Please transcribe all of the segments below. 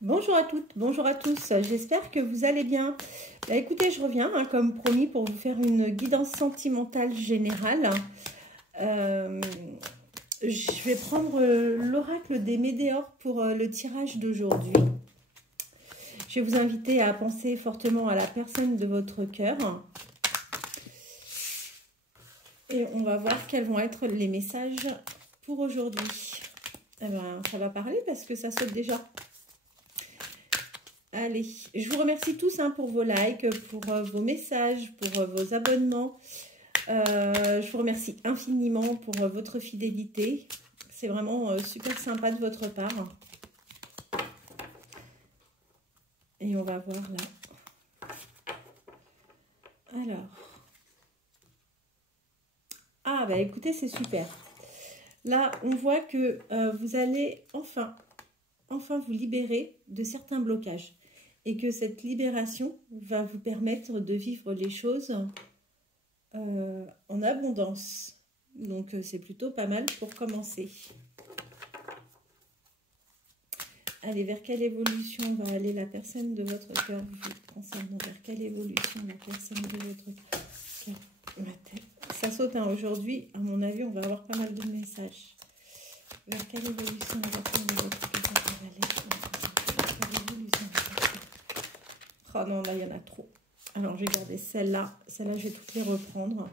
Bonjour à toutes, bonjour à tous, j'espère que vous allez bien. Bah, écoutez, je reviens comme promis pour vous faire une guidance sentimentale générale. Je vais prendre l'oracle des Médéors pour le tirage d'aujourd'hui. Je vais vous inviter à penser fortement à la personne de votre cœur. Et on va voir quels vont être les messages pour aujourd'hui. Eh ben, ça va parler parce que ça saute déjà. Allez, je vous remercie tous pour vos likes, pour vos messages, pour vos abonnements. Je vous remercie infiniment pour votre fidélité. C'est vraiment super sympa de votre part. Et on va voir là. Alors. Ah, bah écoutez, c'est super. Là, on voit que vous allez enfin vous libérer de certains blocages. Et que cette libération va vous permettre de vivre les choses en abondance. Donc, c'est plutôt pas mal pour commencer. Allez, vers quelle évolution va aller la personne de votre cœur concernant vers quelle évolution la personne de votre cœur? Ça saute aujourd'hui. À mon avis, on va avoir pas mal de messages. Vers quelle évolution la personne de votre cœur va aller? Oh non, là, il y en a trop. Alors, je vais garder celle-là. Celle-là, je vais toutes les reprendre.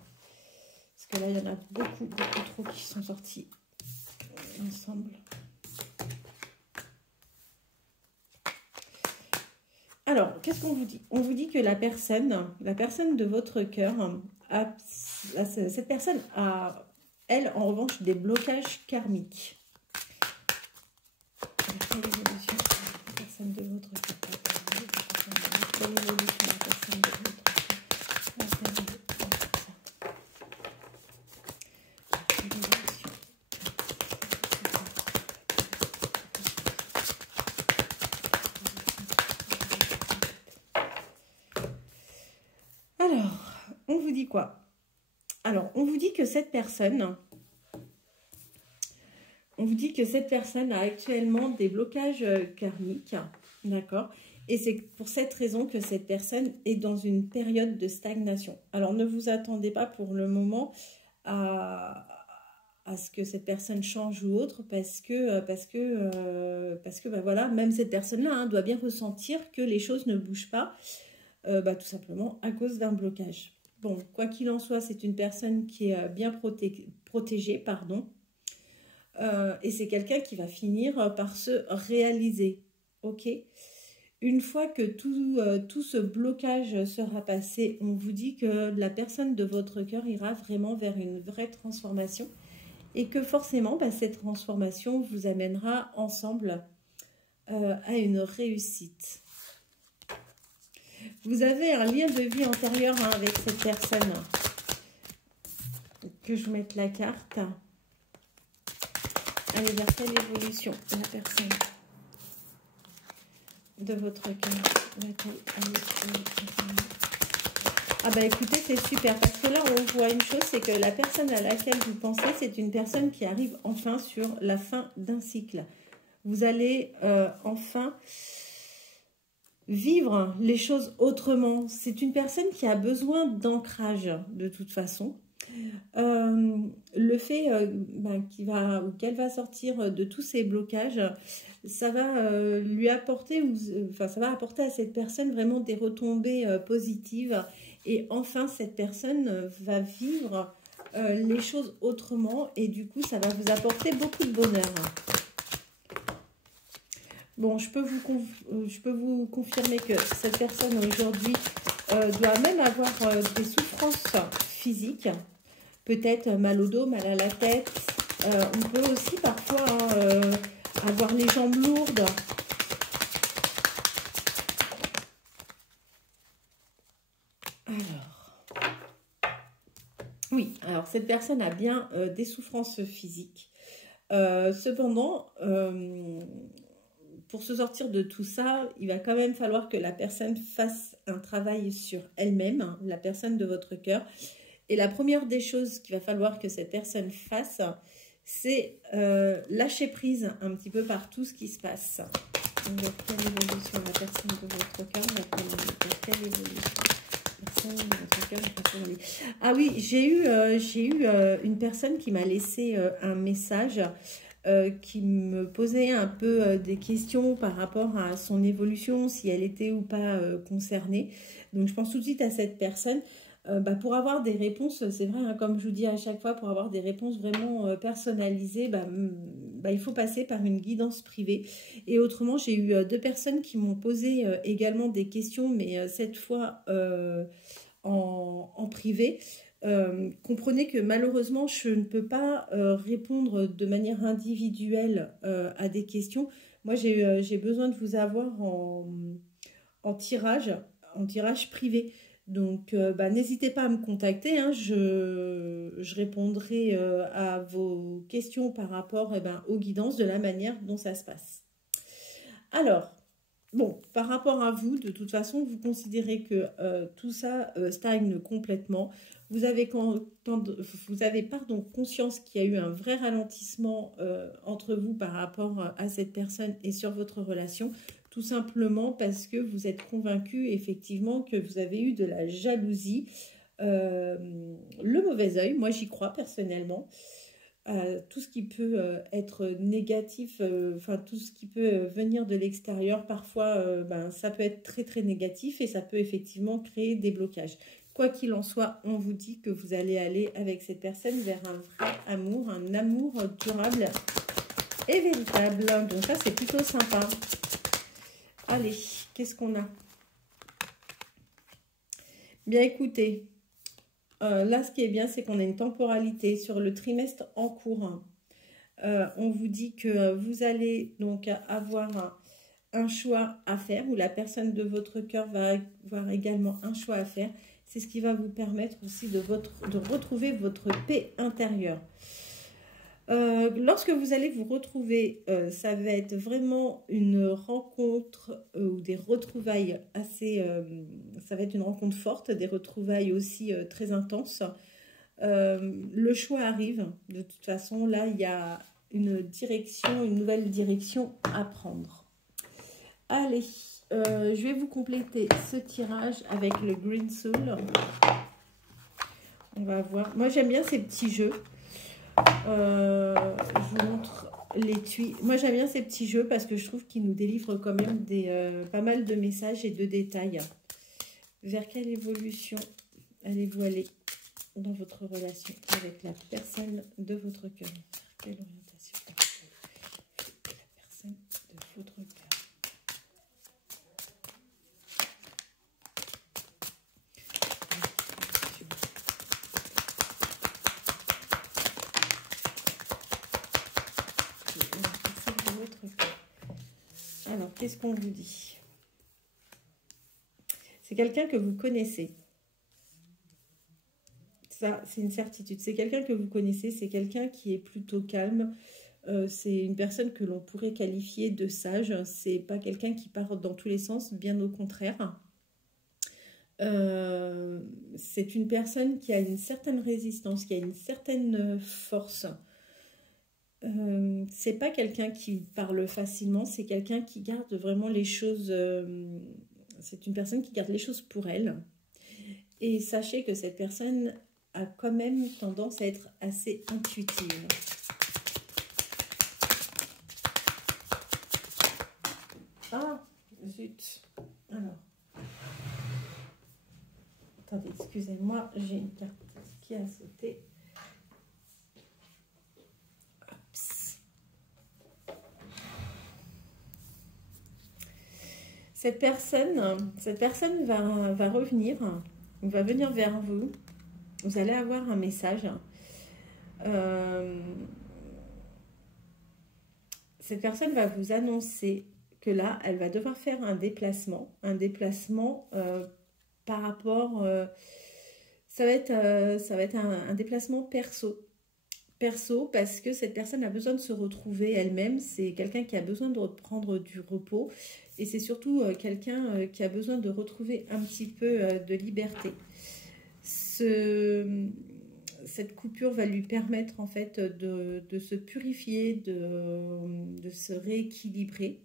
Parce que là, il y en a beaucoup trop qui sont sortis ensemble. Alors, qu'est-ce qu'on vous dit? On vous dit que la personne de votre cœur, cette personne a, elle, en revanche, des blocages karmiques. Quelle évolution la personne de votre cœur? Quelle évolution la personne de votre Alors, on vous dit quoi? Alors, on vous dit que cette personne, a actuellement des blocages karmiques, d'accord? Et c'est pour cette raison que cette personne est dans une période de stagnation. Alors, ne vous attendez pas pour le moment à ce que cette personne change ou autre, parce que bah voilà, même cette personne-là doit bien ressentir que les choses ne bougent pas, tout simplement à cause d'un blocage. Bon, quoi qu'il en soit, c'est une personne qui est bien protégée, pardon. Et c'est quelqu'un qui va finir par se réaliser, ok? Une fois que tout ce blocage sera passé, on vous dit que la personne de votre cœur ira vraiment vers une vraie transformation et que forcément, cette transformation vous amènera ensemble à une réussite. Vous avez un lien de vie antérieur avec cette personne. Que je vous mette la carte. Allez, vers quelle évolution la personne de votre cœur? Ah bah écoutez, c'est super, parce que là on voit une chose, c'est que la personne à laquelle vous pensez, c'est une personne qui arrive enfin sur la fin d'un cycle. Vous allez enfin vivre les choses autrement. C'est une personne qui a besoin d'ancrage de toute façon. Le fait qu'elle va sortir de tous ces blocages, ça va lui apporter, ça va apporter à cette personne vraiment des retombées positives, et enfin cette personne va vivre les choses autrement, et du coup ça va vous apporter beaucoup de bonheur. Bon, je peux vous confirmer que cette personne aujourd'hui doit même avoir des souffrances physiques. Peut-être mal au dos, mal à la tête. On peut aussi parfois avoir les jambes lourdes. Alors cette personne a bien des souffrances physiques. Cependant, pour se sortir de tout ça, il va quand même falloir que la personne fasse un travail sur elle-même, la personne de votre cœur. Et la première des choses qu'il va falloir que cette personne fasse, c'est lâcher prise un petit peu par tout ce qui se passe. Vers quelle évolution la personne de votre cœur, vers quelle évolution personne de votre cœur, ah oui, j'ai eu une personne qui m'a laissé un message qui me posait un peu des questions par rapport à son évolution, si elle était ou pas concernée. Donc je pense tout de suite à cette personne. Pour avoir des réponses, c'est vrai, hein, comme je vous dis à chaque fois, pour avoir des réponses vraiment personnalisées, il faut passer par une guidance privée. Et autrement, j'ai eu deux personnes qui m'ont posé également des questions, mais cette fois en privé. Comprenez que malheureusement, je ne peux pas répondre de manière individuelle à des questions. Moi, j'ai besoin de vous avoir en tirage privé. Donc, n'hésitez pas à me contacter, hein, je répondrai à vos questions par rapport aux guidances de la manière dont ça se passe. Alors, bon, par rapport à vous, de toute façon, vous considérez que tout ça stagne complètement. Vous avez conscience qu'il y a eu un vrai ralentissement entre vous par rapport à cette personne et sur votre relation. Tout simplement parce que vous êtes convaincu effectivement que vous avez eu de la jalousie, le mauvais œil, moi j'y crois personnellement, tout ce qui peut être négatif, tout ce qui peut venir de l'extérieur, parfois ça peut être très très négatif et ça peut effectivement créer des blocages. Quoi qu'il en soit, on vous dit que vous allez aller avec cette personne vers un vrai amour, un amour durable et véritable. Donc ça c'est plutôt sympa. Allez, qu'est-ce qu'on a? Bien écoutez, là ce qui est bien c'est qu'on a une temporalité sur le trimestre en cours. On vous dit que vous allez donc avoir un choix à faire ou la personne de votre cœur va avoir également un choix à faire. C'est ce qui va vous permettre aussi de retrouver votre paix intérieure. Lorsque vous allez vous retrouver, ça va être vraiment une rencontre ou des retrouvailles assez... ça va être une rencontre forte, des retrouvailles aussi très intenses. Le choix arrive. De toute façon, là, il y a une nouvelle direction à prendre. Allez, je vais vous compléter ce tirage avec le Green Soul. On va voir. Moi, j'aime bien ces petits jeux. Je vous montre l'étui. Moi, j'aime bien ces petits jeux parce que je trouve qu'ils nous délivrent quand même pas mal de messages et de détails. Vers quelle évolution allez-vous aller dans votre relation avec la personne de votre cœur? Quelle orientation la personne de votre cœur? Alors, qu'est-ce qu'on vous dit? C'est quelqu'un que vous connaissez. Ça, c'est une certitude. C'est quelqu'un que vous connaissez, c'est quelqu'un qui est plutôt calme. C'est une personne que l'on pourrait qualifier de sage. C'est pas quelqu'un qui part dans tous les sens, bien au contraire. C'est une personne qui a une certaine résistance, qui a une certaine force. C'est pas quelqu'un qui parle facilement, c'est quelqu'un qui garde vraiment les choses. C'est une personne qui garde les choses pour elle. Et sachez que cette personne a quand même tendance à être assez intuitive. Ah, zut. Alors. Attendez, excusez-moi, j'ai une carte qui a sauté. Oups. Cette personne va revenir, va venir vers vous. Vous allez avoir un message. Cette personne va vous annoncer que là, elle va devoir faire un déplacement par rapport... ça va être un déplacement perso parce que cette personne a besoin de se retrouver elle-même. C'est quelqu'un qui a besoin de prendre du repos et c'est surtout quelqu'un qui a besoin de retrouver un petit peu de liberté. Cette coupure va lui permettre en fait de se purifier, de se rééquilibrer.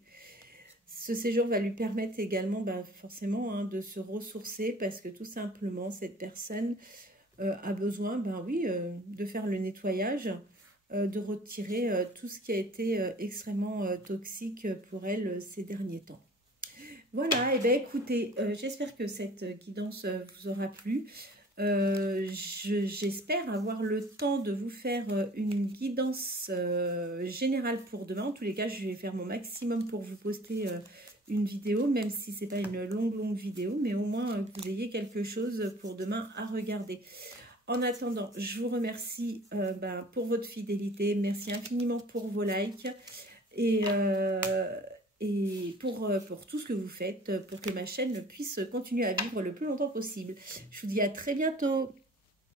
Ce séjour va lui permettre également, forcément, hein, de se ressourcer parce que tout simplement, cette personne a besoin, oui, de faire le nettoyage, de retirer tout ce qui a été extrêmement toxique pour elle ces derniers temps. Voilà, et bien écoutez, j'espère que cette guidance vous aura plu. J'espère avoir le temps de vous faire une guidance générale pour demain. En tous les cas, je vais faire mon maximum pour vous poster une vidéo, même si ce n'est pas une longue vidéo, mais au moins que vous ayez quelque chose pour demain à regarder. En attendant, je vous remercie pour votre fidélité. Merci infiniment pour vos likes et pour tout ce que vous faites pour que ma chaîne puisse continuer à vivre le plus longtemps possible. Je vous dis à très bientôt.